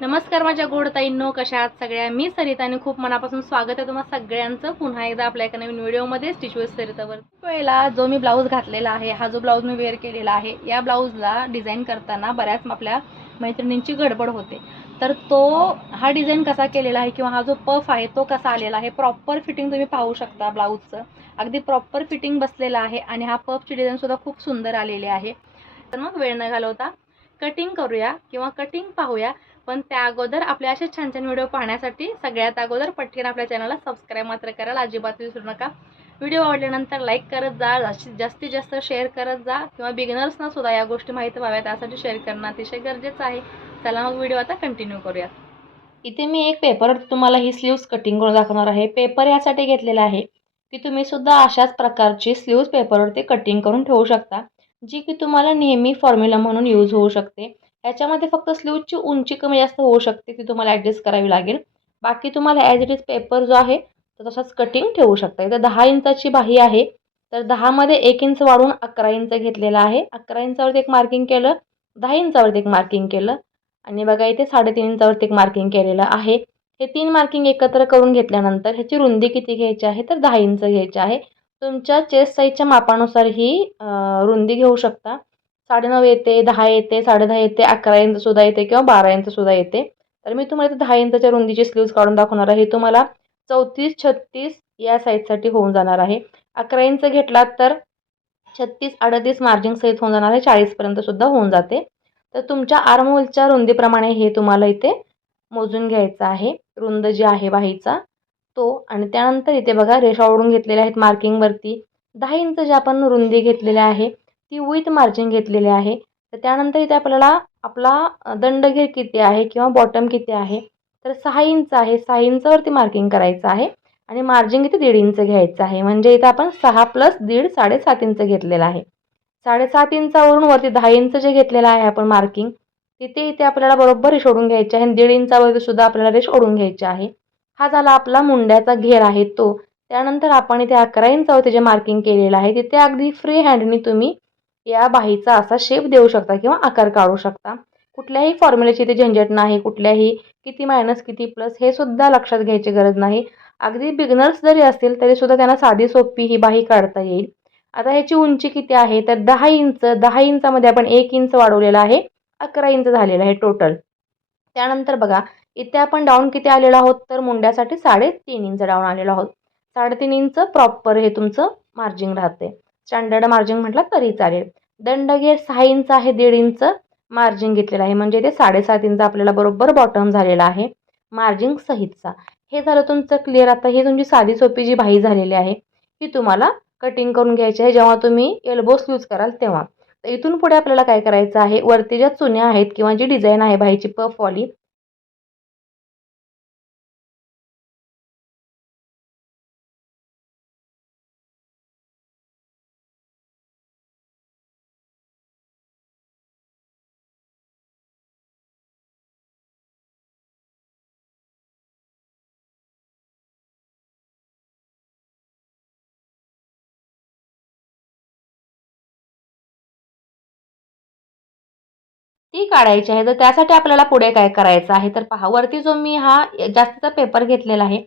नमस्कार माझ्या गोड ताईंनो, कशा आहात सगळ्या? मी सरिता आणि खूप मनापासून स्वागत आहे तुम्हा सगळ्यांचं पुन्हा एकदा आपल्या एका नवीन व्हिडिओमध्ये स्टिच विथ सरितावर. वेळेला जो मी ब्लाऊज घातलेला आहे, हा जो ब्लाऊज मी वेअर केलेला आहे, या ब्लाऊजला डिझाईन करताना बऱ्याच आपल्या मैत्रिणींची गडबड होते. तर हा डिझाईन कसा केलेला आहे किंवा हा जो पफ आहे तो कसा आलेला आहे, प्रॉपर फिटिंग तुम्ही पाहू शकता. ब्लाऊजचं अगदी प्रॉपर फिटिंग बसलेलं आहे आणि हा पफची डिझाईनसुद्धा खूप सुंदर आलेली आहे. तर मग वेळ न घालवता कटिंग करूया किंवा कटिंग पाहूया. पण त्या अगोदर आपले असे छान छान व्हिडिओ पाहण्यासाठी सगळ्यात अगोदर पटकन आपल्या चॅनलला सबस्क्राईब मात्र करायला अजिबात विसरू नका. व्हिडिओ आवडल्यानंतर लाईक करत जा, जास्तीत जास्त शेअर करत जा किंवा बिगिनर्सना सुद्धा या गोष्टी माहिती व्हाव्या त्यासाठी शेअर करणं अतिशय गरजेचं आहे. चला मग व्हिडिओ आता कंटिन्यू करूयात. इथे मी एक पेपरवर तुम्हाला ही स्लीव्स कटिंग करून दाखवणार आहे. पेपर यासाठी घेतलेला आहे की तुम्ही सुद्धा अशाच प्रकारची स्लीव्स पेपरवरती कटिंग करून ठेवू शकता, जी की तुम्हाला नेहमी फॉर्म्युला म्हणून यूज होऊ शकते. याच्यामध्ये फक्त स्लीव्हची उंची कमी जास्त होऊ शकते, ती तुम्हाला ॲडजस्ट करावी लागेल. बाकी तुम्हाला ॲज इट इज पेपर जो आहे तो तसाच कटिंग ठेवू शकता. इथं 10 इंचाची बाही आहे, तर 10 मध्ये 1 इंच वाढून 11 इंच घेतलेला आहे. 11 इंचावरती एक मार्किंग केलं, 10 इंचावरती एक मार्किंग केलं आणि बघा इथे 3.5 इंचावरती एक मार्किंग केलेलं आहे. हे 3 मार्किंग एकत्र करून घेतल्यानंतर ह्याची रुंदी किती घ्यायची आहे, तर 10 इंच घ्यायची आहे. तुमच्या चेस्ट साईजच्या मापानुसार ही रुंदी घेऊ शकता. 9.5 येते, 10 येते, 10.5 येते, 11 इंच सुद्धा येते किंवा 12 इंच सुद्धा येते. तर मी तुम्हाला इथे 10 इंचाच्या रुंदीची स्लीव्स काढून दाखवणार आहे. तुम्हाला 34-36 या साईजसाठी होऊन जाणार आहे. 11 इंच घेतलात तर 36-38 मार्जिन सहित होऊन जाणार आहे. 40 पर्यंत सुद्धा होऊन जाते. तर तुमच्या आर्महोलच्या रुंदीप्रमाणे हे तुम्हाला इथे मोजून घ्यायचं आहे. रुंद जी आहे बाहीचा तो, आणि त्यानंतर इथे बघा रेषा ओढून घेतलेल्या आहेत मार्किंगवरती. 10 इंच जी आपण रुंदी घेतलेली आहे ती विथ मार्जिन घेतलेली आहे. तर त्यानंतर इथे आपल्याला आपला दंडघेर किती आहे किंवा बॉटम किती आहे, तर 6 इंच आहे. 6 इंचावरती मार्किंग करायचं आहे आणि मार्जिन इथे 1.5 इंच घ्यायचं आहे. म्हणजे इथे आपण 6 प्लस 1.5 7.5 इंच घेतलेलं आहे. 7.5 इंचावरून वरती 10 इंच जे घेतलेलं आहे आपण मार्किंग, तिथे इथे आपल्याला बरोबर रेष ओढून घ्यायची आहे आणि 1.5 इंचावरती सुद्धा आपल्याला रेष ओढून घ्यायची आहे. हा झाला आपला मुंड्याचा घेर आहे तो. त्यानंतर आपण इथे 11 इंचावरती जे मार्किंग केलेलं आहे तिथे अगदी फ्री हँडनी तुम्ही या बाहीचा असा शेप देऊ शकता किंवा आकार काढू शकता. कुठल्याही फॉर्म्युल्याची इथे झंझट नाही, कुठल्याही किती मायनस किती प्लस हे सुद्धा लक्षात घ्यायची गरज नाही. अगदी बिगनर्स जरी असतील तरी सुद्धा त्यांना साधी सोपी ही बाही काढता येईल. आता ह्याची उंची किती आहे, तर 10 इंच. 10 इंचामध्ये आपण 1 इंच वाढवलेला आहे, 11 इंच झालेलं आहे टोटल. त्यानंतर बघा इथे आपण डाऊन किती आलेलो आहोत, तर मुंड्यासाठी 3.5 इंच डाऊन आलेलो आहोत. 3.5 इंच प्रॉपर हे तुमचं मार्जिन राहते. स्टँडर्ड मार्जिन म्हटलं तरी चालेल. दंडघेर 6 इंच आहे, 1.5 इंच मार्जिन घेतलेलं आहे. म्हणजे ते 7.5 इंच आपल्याला बरोबर बॉटम झालेला आहे मार्जिन सहितचा. हे झालं तुमचं क्लिअर. आता ही तुमची साधी सोपी जी बाही झालेली आहे ही तुम्हाला कटिंग करून घ्यायची आहे जेव्हा तुम्ही एल्बो स्लीव्ज कराल तेव्हा. तर इथून पुढे आपल्याला काय करायचं आहे, वरती ज्या चुन्या आहेत किंवा जी डिझाईन आहे बाहीची पफवाली, ती काढायची आहे. तर त्यासाठी आपल्याला पुढे काय करायचं आहे, तर पहा वरती जो मी हा जास्तीचा पेपर घेतलेला आहे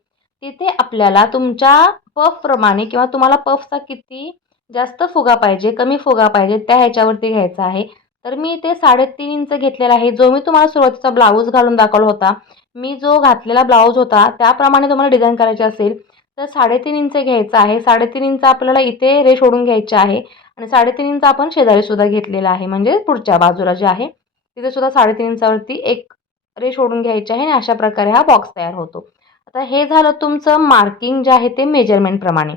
तिथे आपल्याला तुमच्या पफप्रमाणे किंवा तुम्हाला पफचा किती जास्त फुगा पाहिजे, कमी फुगा पाहिजे त्या ह्याच्यावरती घ्यायचा आहे. तर मी इथे 3.5 इंच घेतलेला आहे. जो मी तुम्हाला सुरुवातीचा ब्लाऊज घालून दाखवला होता, मी जो घातलेला ब्लाऊज होता त्याप्रमाणे तुम्हाला डिझाईन करायची असेल तर 3.5 इंच घ्यायचं आहे. 3.5 इंच आपल्याला इथे रेष ओढून घ्यायची आहे आणि 3.5 इंच आपण शेजारी सुद्धा घेतलेला आहे, म्हणजे पुढच्या बाजूला जे आहे तिथे सुद्धा 3.5 इंचावरती एक रेष ओढून घ्यायची आहे आणि अशा प्रकारे हा बॉक्स तयार होतो. आता हे झालं तुमचं मार्किंग जे आहे ते मेजरमेंट प्रमाणे.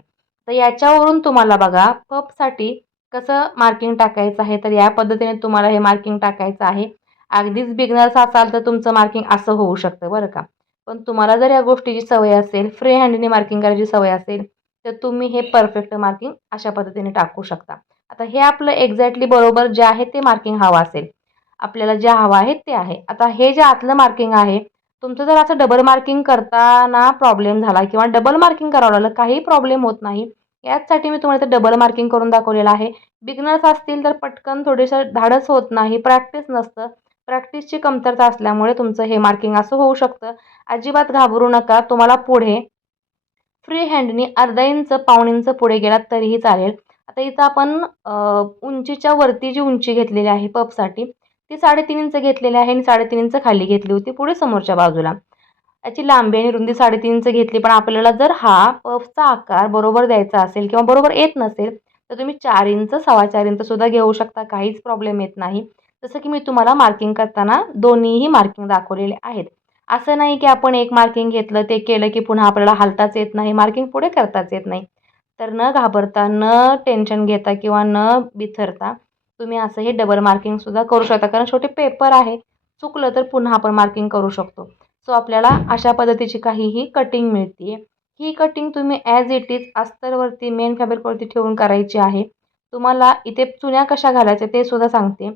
तर याच्यावरून तुम्हाला बघा पफसाठी कसं मार्किंग टाकायचं आहे, तर या पद्धतीने तुम्हाला हे मार्किंग टाकायचं आहे. अगदीच बिगनर्स असाल तर तुमचं मार्किंग असं होऊ शकतं बरं का. पण तुम्हाला जर या गोष्टीची सवय असेल, फ्री हँडनी मार्किंग करायची सवय असेल, तर तुम्ही हे परफेक्ट मार्किंग अशा पद्धतीने टाकू शकता. आता हे आपलं एक्झॅक्टली बरोबर जे आहे ते मार्किंग हवं असेल, आपल्याला जे हवं आहे ते आहे. आता हे जे आतलं मार्किंग आहे तुमचं, जर असं डबल मार्किंग करताना प्रॉब्लेम झाला किंवा डबल मार्किंग करावं लागलं, काही प्रॉब्लेम होत नाही. याचसाठी मी तुम्हाला इथे डबल मार्किंग करून दाखवलेलं आहे. बिगनर्स असतील तर पटकन थोडंसं धाडस होत नाही, प्रॅक्टिस नसतं, प्रॅक्टिसची कमतरता असल्यामुळे तुमचं हे मार्किंग असं होऊ शकतं. अजिबात घाबरू नका. तुम्हाला पुढे फ्री हँडनी अर्धा इंच पाऊण इंच पुढे गेलात तरीही चालेल. आता इथं आपण उंचीच्या वरती जी उंची घेतलेली आहे पफसाठी ती 3.5 इंच घेतलेली आहे आणि 3.5 इंच खाली घेतली होती पुढे समोरच्या बाजूला. याची लांबी आणि रुंदी 3.5 इंच घेतली. पण आपल्याला जर हा पफचा आकार बरोबर द्यायचा असेल किंवा बरोबर येत नसेल तर तुम्ही 4 इंच 4.25 इंच सुद्धा घेऊ शकता. काहीच प्रॉब्लेम येत नाही. जसं की मी तुम्हाला मार्किंग करताना दोन्हीही मार्किंग दाखवलेले आहेत. असं नाही की आपण एक मार्किंग घेतलं ते केलं की पुन्हा आपल्याला हालताच येत नाही, मार्किंग पुढे करताच येत नाही. तर न घाबरता, न टेन्शन घेता किंवा न बिथरता तुम्ही असं हे डबल मार्किंगसुद्धा करू शकता. कारण शेवटी पेपर आहे. चुकलं तर पुन्हा आपण मार्किंग करू शकतो. सो आपल्याला अशा पद्धतीची काहीही कटिंग मिळते. ही कटिंग तुम्ही ॲज इट इज अस्तरवरती मेन फॅब्रिकवरती ठेवून करायची आहे. तुम्हाला इथे चुन्या कशा घालायच्या ते सुद्धा सांगते.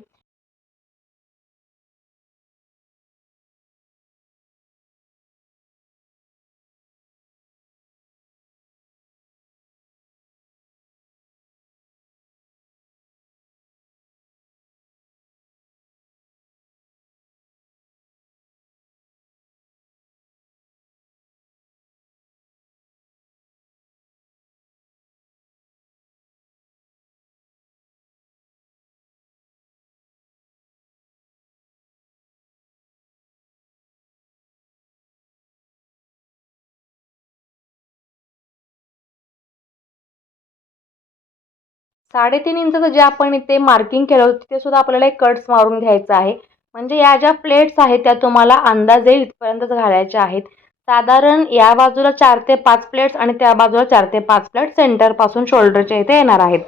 3.5 इंचाचं जे आपण इथे मार्किंग केलं होतं ते सुद्धा आपल्याला एक कट्स मारून घ्यायचं आहे. म्हणजे या ज्या प्लेट्स आहेत त्या तुम्हाला अंदाजे इथपर्यंतच घालायच्या आहेत. साधारण या बाजूला 4 ते 5 प्लेट्स आणि त्या बाजूला 4 ते 5 प्लेट्स सेंटरपासून शोल्डरच्या इथे येणार आहेत.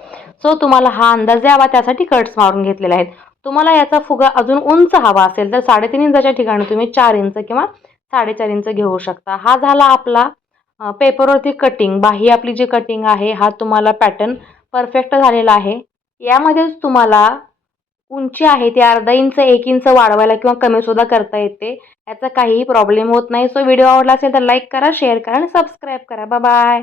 सो तुम्हाला हा अंदाज यावा त्यासाठी कट्स मारून घेतलेले आहेत. तुम्हाला याचा फुगा अजून उंच हवा असेल तर 3.5 इंचाच्या ठिकाणी तुम्ही 4 इंच किंवा 4.5 इंच घेऊ शकता. हा झाला आपला पेपरवरती कटिंग. बाही आपली जी कटिंग आहे हा तुम्हाला पॅटर्न परफेक्ट झालेला आहे. यामध्येच तुम्हाला उंची आहे ती अर्धा इंच 1 इंच वाढवायला किंवा कमीसुद्धा करता येते. याचा काहीही प्रॉब्लेम होत नाही. सो व्हिडिओ आवडला असेल तर लाईक करा, शेअर करा आणि सबस्क्राईब करा. Bye bye.